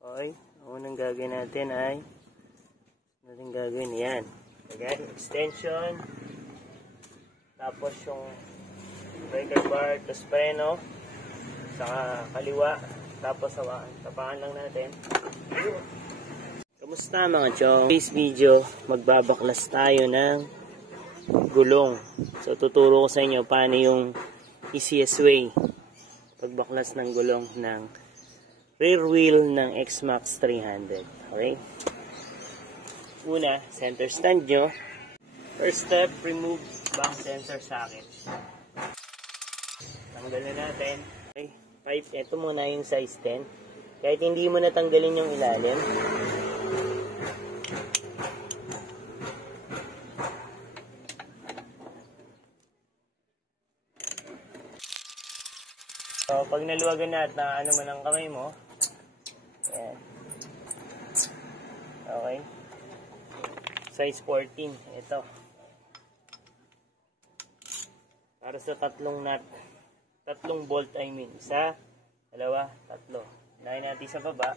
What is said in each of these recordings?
Okay, ang unang gagawin natin ay yan. Again, extension. Tapos yung breaker bar, tapos preno. Saka kaliwa. Tapos tapakan lang natin. Kamusta mga chong? Today's video, magbabaklas tayo ng gulong. So tuturo ko sa inyo paano yung easiest way pagbaklas ng gulong ng rear wheel ng X-Max 300. Okay? Una, center stand nyo. First step, remove back sensor socket. Tanggalin natin. Okay, pipe. Ito muna yung size 10. Kahit hindi mo natanggalin yung ilalim. So, pag naluwagan na at ano mo ng kamay mo, ayan. Okay. Size 14. Ito. Para sa tatlong nut. Tatlong bolt, I mean. Isa, dalawa, tatlo. Unahin natin sa baba.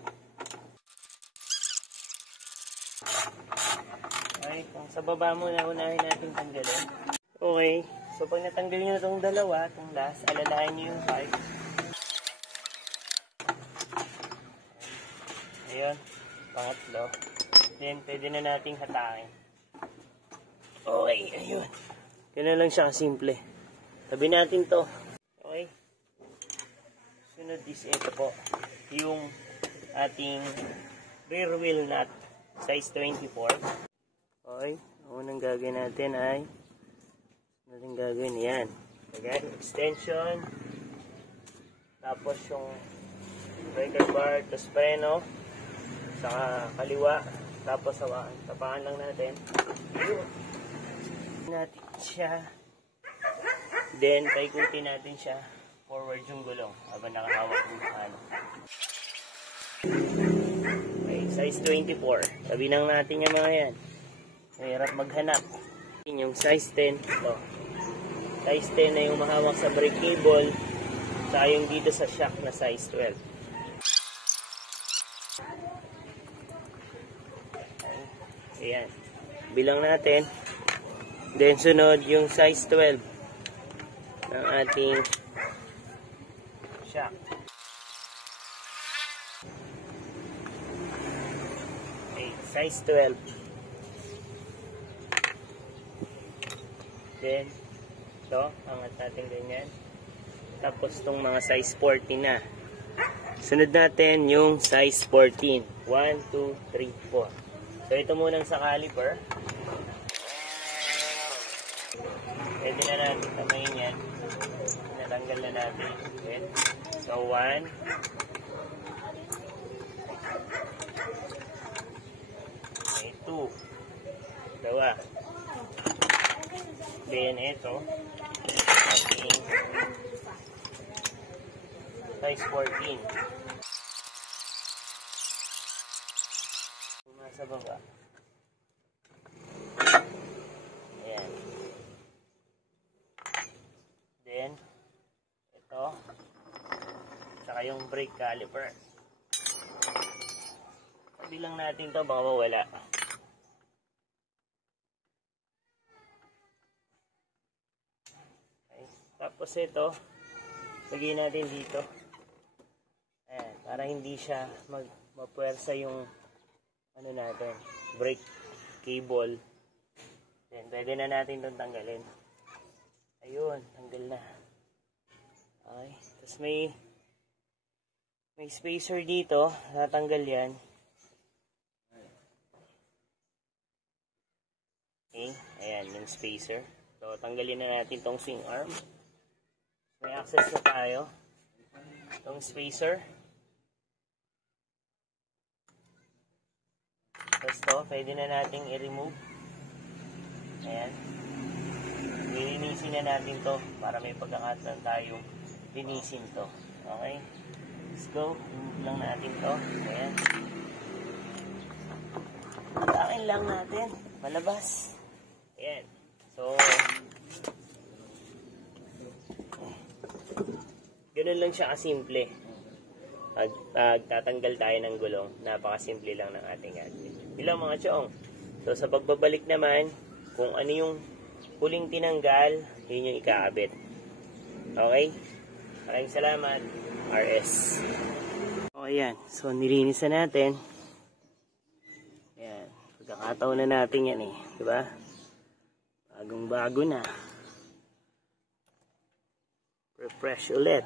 Okay. Kung sa baba muna, unahin natin tanggalin. Okay. So, pag natanggal nyo na itong dalawa, itong last, alalahin nyo yung pipe. Ayan. Pangatlo. Then, pwede na nating hatakin. Okay, ayun. Ganun lang siya kasimple. Tabi natin to. Okay. Sunod is ito po. Yung ating rear wheel nut. Size 24. Okay. Ang unang gagawin natin ay yan. Again, extension. Tapos yung breaker bar, tapos preno. Saka kaliwa. Tapos tapakan lang natin. Natin siya. Then, paikutin natin siya. Forward yung gulong. Habang nakahawak yung ano. Okay, size 24. Tabi lang natin yung mga yan. Mahirap maghanap. Yung size 10. Ito. Size 10 na yung mahawak sa brake cable. Saka yung dito sa shock na size 12. Ayan. Bilang natin. Then sunod yung size 12 ng ating shock. Okay, size 12. Then ito, angat natin ganyan. Tapos itong mga size 14 na. Sunod natin yung size 14. 1, 2, 3, 4. So, ito munang sa caliper. Pwede na natin tamayin yan. Natanggal na natin. Okay. So, 1. Okay, 2. Dalawa. Then, ito. Ating size 14. Sa baba. Ayan. Then, ito. Saka yung brake caliper. Tabi lang natin to, baka mawala. Okay. Tapos ito, lagyan natin dito. Ayan, para hindi siya mapuwersa yung ano natin, brake cable. Then, pwede na natin itong tanggalin. Ayun, tanggal na. Okay. Tapos may spacer dito. Natanggal yan. Okay. Ayan, yung spacer. So, tanggalin na natin itong swing arm. May access na tayo. Itong spacer. Tapos to, pwede na nating i-remove. Ayan. Lilinisin na natin to para may pagkakataon tayong linisin to. Okay? Let's go. Remove lang natin to. Ayan. Patakin lang natin. Malabas. Ayan. So, ganun lang siya kasimple. tatanggal tayo ng gulong. Napakasimple lang ng ating gadget. Ilang mga chong. So sa pagbabalik naman, kung ano yung huling tinanggal, yun yung ikaabit. Okay? Maraming salamat. RS. Okay yan. So nilinis na natin. Ayan. Pagkakataon na natin yan eh. Diba? Bagong bago na. Refresh ulit.